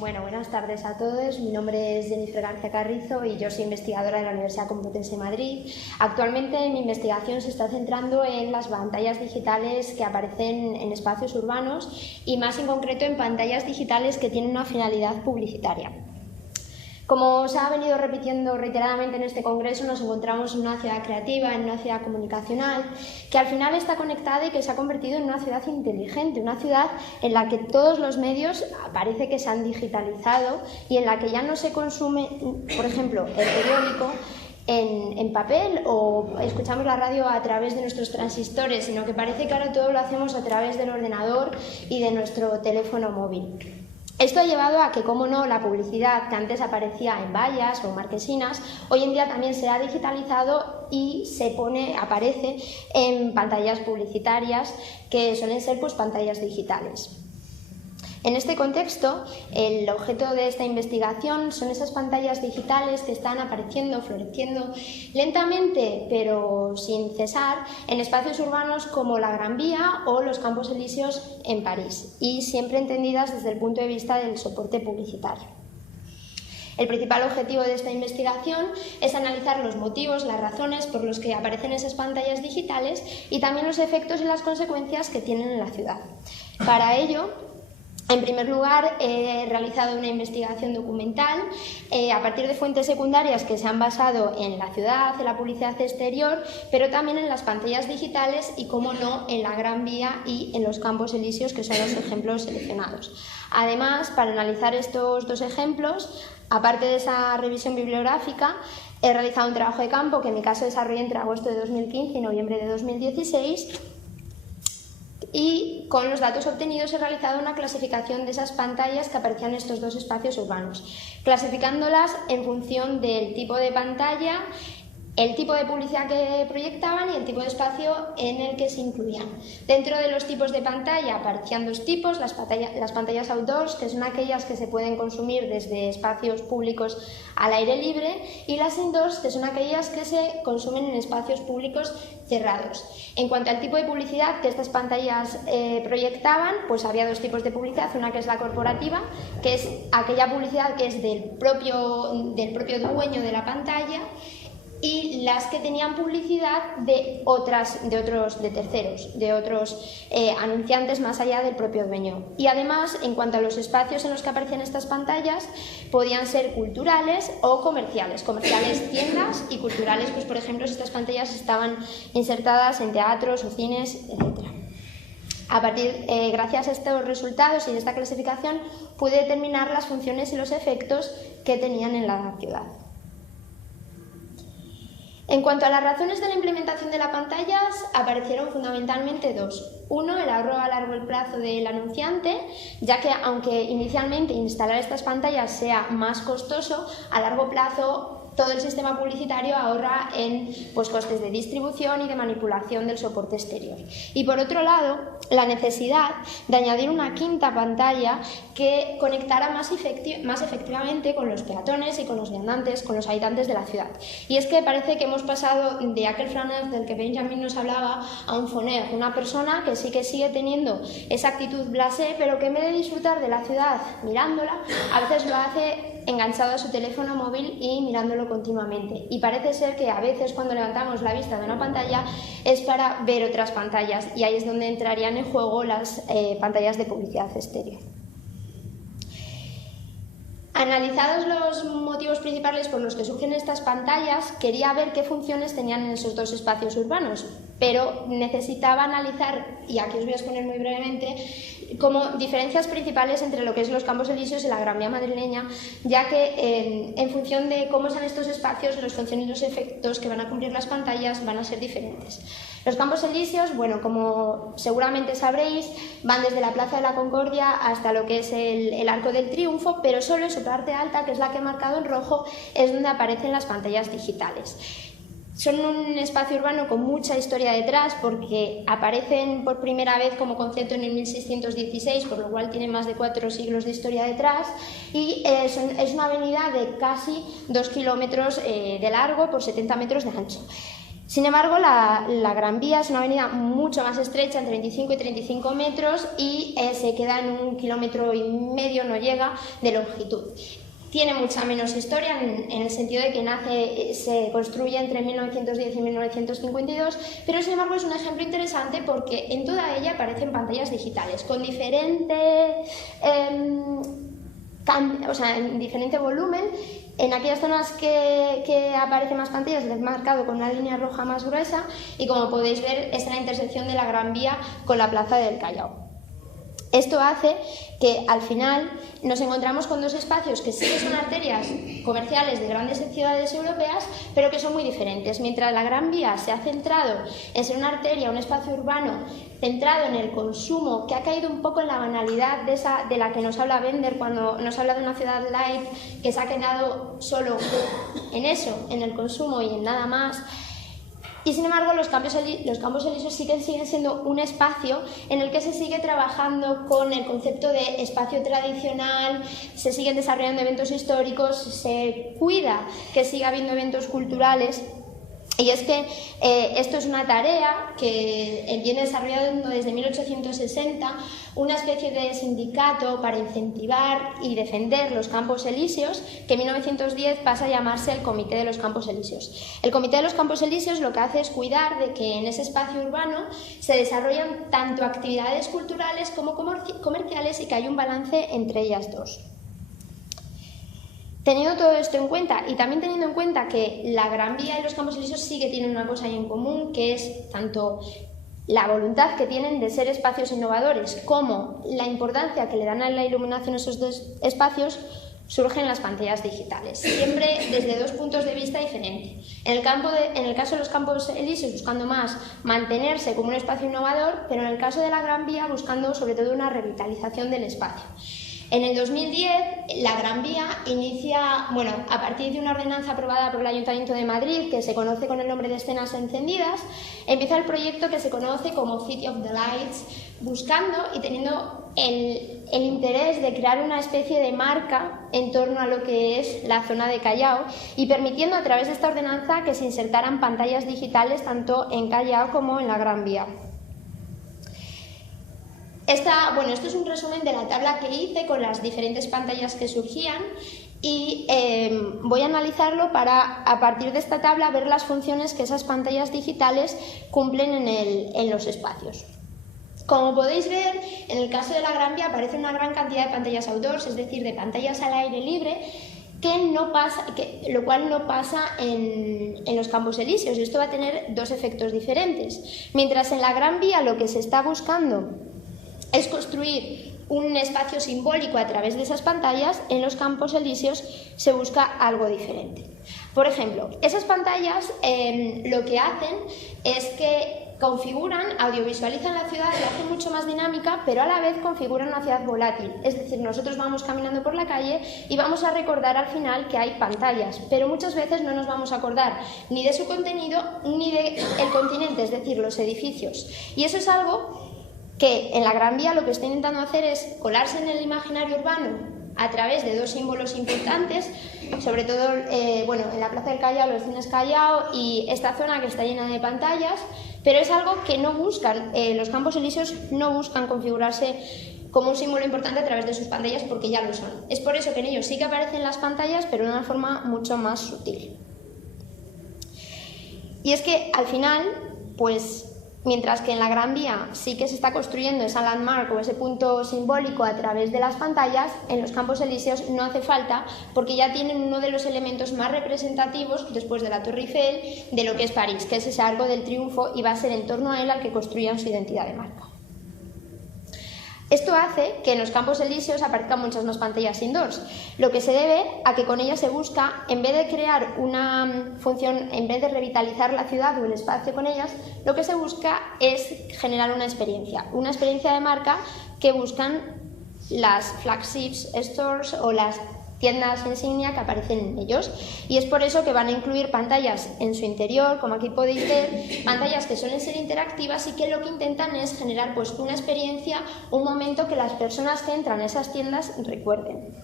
Bueno, buenas tardes a todos. Mi nombre es Jennifer García Carrizo y yo soy investigadora de la Universidad Complutense de Madrid. Actualmente mi investigación se está centrando en las pantallas digitales que aparecen en espacios urbanos y más en concreto en pantallas digitales que tienen una finalidad publicitaria. Como se ha venido repitiendo reiteradamente en este congreso, nos encontramos en una ciudad creativa, en una ciudad comunicacional, que al final está conectada y que se ha convertido en una ciudad inteligente, una ciudad en la que todos los medios parece que se han digitalizado y en la que ya no se consume, por ejemplo, el periódico en papel o escuchamos la radio a través de nuestros transistores, sino que parece que ahora todo lo hacemos a través del ordenador y de nuestro teléfono móvil. Esto ha llevado a que, como no, la publicidad que antes aparecía en vallas o marquesinas, hoy en día también se ha digitalizado y aparece en pantallas publicitarias que suelen ser pantallas digitales. En este contexto, el objeto de esta investigación son esas pantallas digitales que están apareciendo, floreciendo lentamente, pero sin cesar, en espacios urbanos como la Gran Vía o los Campos Elíseos en París, y siempre entendidas desde el punto de vista del soporte publicitario. El principal objetivo de esta investigación es analizar los motivos, las razones por los que aparecen esas pantallas digitales y también los efectos y las consecuencias que tienen en la ciudad. Para ello, en primer lugar, he realizado una investigación documental a partir de fuentes secundarias que se han basado en la ciudad, en la publicidad exterior, pero también en las pantallas digitales y, como no, en la Gran Vía y en los Campos Elíseos, que son los ejemplos seleccionados. Además, para analizar estos dos ejemplos, aparte de esa revisión bibliográfica, he realizado un trabajo de campo que en mi caso desarrollé entre agosto de 2015 y noviembre de 2016, y con los datos obtenidos he realizado una clasificación de esas pantallas que aparecían en estos dos espacios urbanos, clasificándolas en función del tipo de pantalla, el tipo de publicidad que proyectaban y el tipo de espacio en el que se incluían. Dentro de los tipos de pantalla aparecían dos tipos: las pantallas outdoors, que son aquellas que se pueden consumir desde espacios públicos al aire libre, y las indoors, que son aquellas que se consumen en espacios públicos cerrados. En cuanto al tipo de publicidad que estas pantallas proyectaban, pues había dos tipos de publicidad: una que es la corporativa, que es aquella publicidad que es del propio dueño de la pantalla, y las que tenían publicidad de terceros, de otros anunciantes más allá del propio dueño. Y además, en cuanto a los espacios en los que aparecían estas pantallas, podían ser culturales o comerciales. Comerciales, tiendas, y culturales, pues por ejemplo, si estas pantallas estaban insertadas en teatros o cines, etc. Gracias a estos resultados y de esta clasificación, pude determinar las funciones y los efectos que tenían en la ciudad. En cuanto a las razones de la implementación de las pantallas, aparecieron fundamentalmente dos. Uno, el ahorro a largo plazo del anunciante, ya que aunque inicialmente instalar estas pantallas sea más costoso, a largo plazo todo el sistema publicitario ahorra en costes de distribución y de manipulación del soporte exterior. Y por otro lado, la necesidad de añadir una quinta pantalla que conectara más efectivamente con los peatones y con los viandantes, con los habitantes de la ciudad. Y es que parece que hemos pasado de aquel flaneur del que Benjamin nos hablaba a un foneur, una persona que sí que sigue teniendo esa actitud blasé, pero que en vez de disfrutar de la ciudad mirándola, a veces lo hace enganchado a su teléfono móvil y mirándolo continuamente. Y parece ser que a veces, cuando levantamos la vista de una pantalla, es para ver otras pantallas, y ahí es donde entrarían en juego las pantallas de publicidad exterior. Analizados los motivos principales por los que surgen estas pantallas, quería ver qué funciones tenían en esos dos espacios urbanos, pero necesitaba analizar, y aquí os voy a exponer muy brevemente, como diferencias principales entre lo que es los Campos Elíseos y la Gran Vía madrileña, ya que en función de cómo sean estos espacios, las funciones y los efectos que van a cumplir las pantallas van a ser diferentes. Los Campos Elíseos, bueno, como seguramente sabréis, van desde la Plaza de la Concordia hasta lo que es el Arco del Triunfo, pero solo en su parte alta, que es la que he marcado en rojo, es donde aparecen las pantallas digitales. Son un espacio urbano con mucha historia detrás, porque aparecen por primera vez como concepto en el 1616, por lo cual tienen más de 4 siglos de historia detrás, y es una avenida de casi 2 kilómetros de largo por 70 metros de ancho. Sin embargo, la Gran Vía es una avenida mucho más estrecha, entre 25 y 35 metros, y se queda en 1,5 kilómetros, no llega, de longitud. Tiene mucha menos historia en el sentido de que se construye entre 1910 y 1952, pero sin embargo es un ejemplo interesante porque en toda ella aparecen pantallas digitales con diferente en diferente volumen. En aquellas zonas que aparecen más pantallas les he marcado con una línea roja más gruesa y, como podéis ver, es la intersección de la Gran Vía con la Plaza del Callao. Esto hace que al final nos encontramos con dos espacios que sí que son arterias comerciales de grandes ciudades europeas, pero que son muy diferentes. Mientras la Gran Vía se ha centrado en ser una arteria, un espacio urbano centrado en el consumo, que ha caído un poco en la banalidad de la que nos habla Bender cuando nos habla de una ciudad light, que se ha quedado solo en eso, en el consumo y en nada más. Y sin embargo, los Campos Elíseos siguen siendo un espacio en el que se sigue trabajando con el concepto de espacio tradicional, se siguen desarrollando eventos históricos, se cuida que siga habiendo eventos culturales. Y es que esto es una tarea que viene desarrollando desde 1860 una especie de sindicato para incentivar y defender los Campos Elíseos, que en 1910 pasa a llamarse el Comité de los Campos Elíseos. El Comité de los Campos Elíseos lo que hace es cuidar de que en ese espacio urbano se desarrollan tanto actividades culturales como comerciales y que hay un balance entre ellas dos. Teniendo todo esto en cuenta y también teniendo en cuenta que la Gran Vía y los Campos Elíseos sí que tienen una cosa en común, que es tanto la voluntad que tienen de ser espacios innovadores como la importancia que le dan a la iluminación a esos dos espacios, surgen las pantallas digitales, siempre desde dos puntos de vista diferentes. En el caso de los Campos Elíseos, buscando más mantenerse como un espacio innovador, pero en el caso de la Gran Vía, buscando sobre todo una revitalización del espacio. En el 2010, la Gran Vía inicia, a partir de una ordenanza aprobada por el Ayuntamiento de Madrid, que se conoce con el nombre de Escenas Encendidas, empieza el proyecto que se conoce como City of the Lights, buscando y teniendo el interés de crear una especie de marca en torno a lo que es la zona de Callao y permitiendo a través de esta ordenanza que se insertaran pantallas digitales tanto en Callao como en la Gran Vía. Esto es un resumen de la tabla que hice con las diferentes pantallas que surgían y voy a analizarlo para, a partir de esta tabla, ver las funciones que esas pantallas digitales cumplen en los espacios. Como podéis ver, en el caso de la Gran Vía aparece una gran cantidad de pantallas outdoors, es decir, de pantallas al aire libre, lo cual no pasa en los Campos Elíseos, y esto va a tener dos efectos diferentes. Mientras en la Gran Vía lo que se está buscando es construir un espacio simbólico a través de esas pantallas, en los Campos Elíseos se busca algo diferente. Por ejemplo, esas pantallas lo que hacen es que configuran, audiovisualizan la ciudad, la hacen mucho más dinámica, pero a la vez configuran una ciudad volátil. Es decir, nosotros vamos caminando por la calle y vamos a recordar al final que hay pantallas, pero muchas veces no nos vamos a acordar ni de su contenido ni del continente, es decir, los edificios. Y eso es algo que en la Gran Vía lo que está intentando hacer es colarse en el imaginario urbano a través de dos símbolos importantes, sobre todo en la Plaza del Callao, los cines Callao y esta zona que está llena de pantallas, pero es algo que no buscan, los Campos Elíseos no buscan configurarse como un símbolo importante a través de sus pantallas porque ya lo son. Es por eso que en ellos sí que aparecen las pantallas, pero de una forma mucho más sutil. Y es que al final, mientras que en la Gran Vía sí que se está construyendo esa landmark o ese punto simbólico a través de las pantallas, en los Campos Elíseos no hace falta porque ya tienen uno de los elementos más representativos, después de la Torre Eiffel, de lo que es París, que es ese Arco del Triunfo, y va a ser en torno a él al que construyan su identidad de marca. Esto hace que en los Campos Elíseos aparezcan muchas más pantallas indoors, lo que se debe a que con ellas se busca, en vez de crear una función, en vez de revitalizar la ciudad o el espacio con ellas, lo que se busca es generar una experiencia de marca que buscan las flagships stores o las tiendas insignia que aparecen en ellos, y es por eso que van a incluir pantallas en su interior, como aquí podéis ver, pantallas que suelen ser interactivas y que lo que intentan es generar una experiencia, un momento que las personas que entran a esas tiendas recuerden.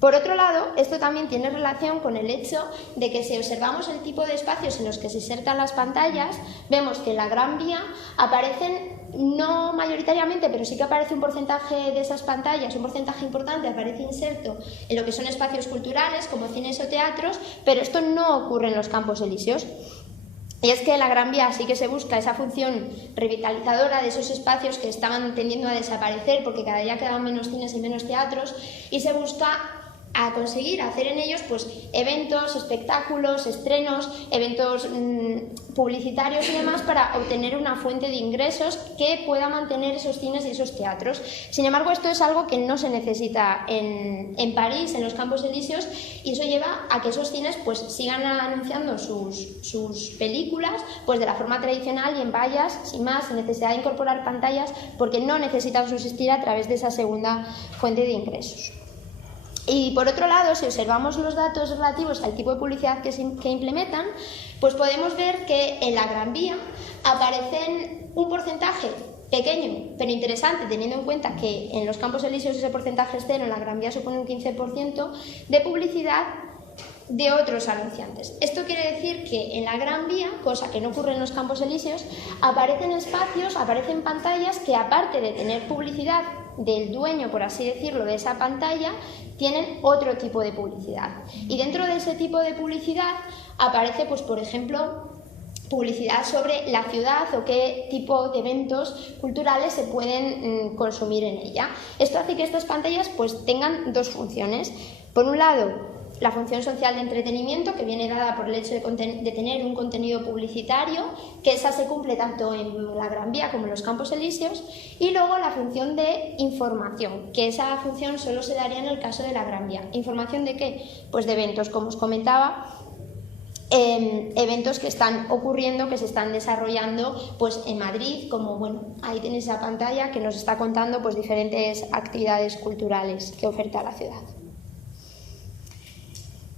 Por otro lado, esto también tiene relación con el hecho de que si observamos el tipo de espacios en los que se insertan las pantallas, vemos que en la Gran Vía aparecen, no mayoritariamente, pero sí que aparece un porcentaje de esas pantallas, un porcentaje importante aparece inserto en lo que son espacios culturales como cines o teatros, pero esto no ocurre en los Campos Elíseos. Y es que en la Gran Vía sí que se busca esa función revitalizadora de esos espacios que estaban tendiendo a desaparecer porque cada día quedaban menos cines y menos teatros, y se busca a conseguir hacer en ellos pues eventos, espectáculos, estrenos, eventos publicitarios y demás para obtener una fuente de ingresos que pueda mantener esos cines y esos teatros. Sin embargo, esto es algo que no se necesita en París, en los Campos Elíseos, y eso lleva a que esos cines pues sigan anunciando sus películas pues de la forma tradicional y en vallas, sin más, sin necesidad de incorporar pantallas, porque no necesitan subsistir a través de esa segunda fuente de ingresos. Y por otro lado, si observamos los datos relativos al tipo de publicidad que implementan, pues podemos ver que en la Gran Vía aparecen un porcentaje pequeño, pero interesante, teniendo en cuenta que en los Campos Elíseos ese porcentaje es cero, en la Gran Vía supone un 15% de publicidad de otros anunciantes. Esto quiere decir que en la Gran Vía, cosa que no ocurre en los Campos Elíseos, aparecen espacios, aparecen pantallas que, aparte de tener publicidad del dueño, por así decirlo, de esa pantalla, tienen otro tipo de publicidad. Y dentro de ese tipo de publicidad aparece, pues, por ejemplo, publicidad sobre la ciudad o qué tipo de eventos culturales se pueden consumir en ella. Esto hace que estas pantallas pues tengan dos funciones. Por un lado, la función social de entretenimiento, que viene dada por el hecho de tener un contenido publicitario, que esa se cumple tanto en la Gran Vía como en los Campos Elíseos, y luego la función de información, que esa función solo se daría en el caso de la Gran Vía. ¿Información de qué? Pues de eventos, como os comentaba, eventos que están ocurriendo, que se están desarrollando pues en Madrid, como bueno, ahí tenéis la pantalla que nos está contando pues diferentes actividades culturales que oferta la ciudad.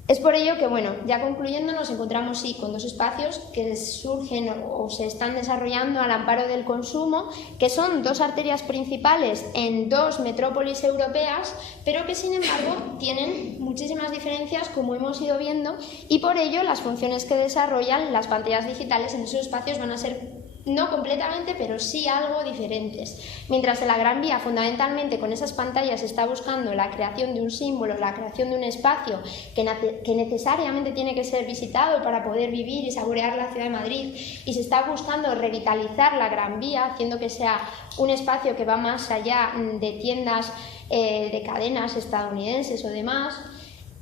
Es por ello que, bueno, ya concluyendo, nos encontramos sí con dos espacios que surgen o se están desarrollando al amparo del consumo, que son dos arterias principales en dos metrópolis europeas, pero que sin embargo tienen muchísimas diferencias, como hemos ido viendo, y por ello las funciones que desarrollan las pantallas digitales en esos espacios van a ser no completamente, pero sí algo diferentes. Mientras en la Gran Vía, fundamentalmente con esas pantallas, se está buscando la creación de un símbolo, la creación de un espacio que necesariamente tiene que ser visitado para poder vivir y saborear la ciudad de Madrid, y se está buscando revitalizar la Gran Vía, haciendo que sea un espacio que va más allá de tiendas de cadenas estadounidenses o demás.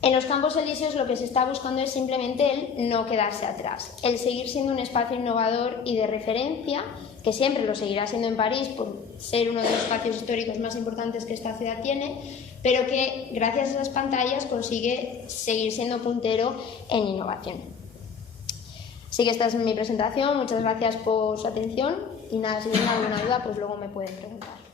En los Campos Elíseos lo que se está buscando es simplemente el no quedarse atrás, el seguir siendo un espacio innovador y de referencia, que siempre lo seguirá siendo en París por ser uno de los espacios históricos más importantes que esta ciudad tiene, pero que gracias a esas pantallas consigue seguir siendo puntero en innovación. Así que esta es mi presentación, muchas gracias por su atención y nada, si tienen alguna duda pues luego me pueden preguntar.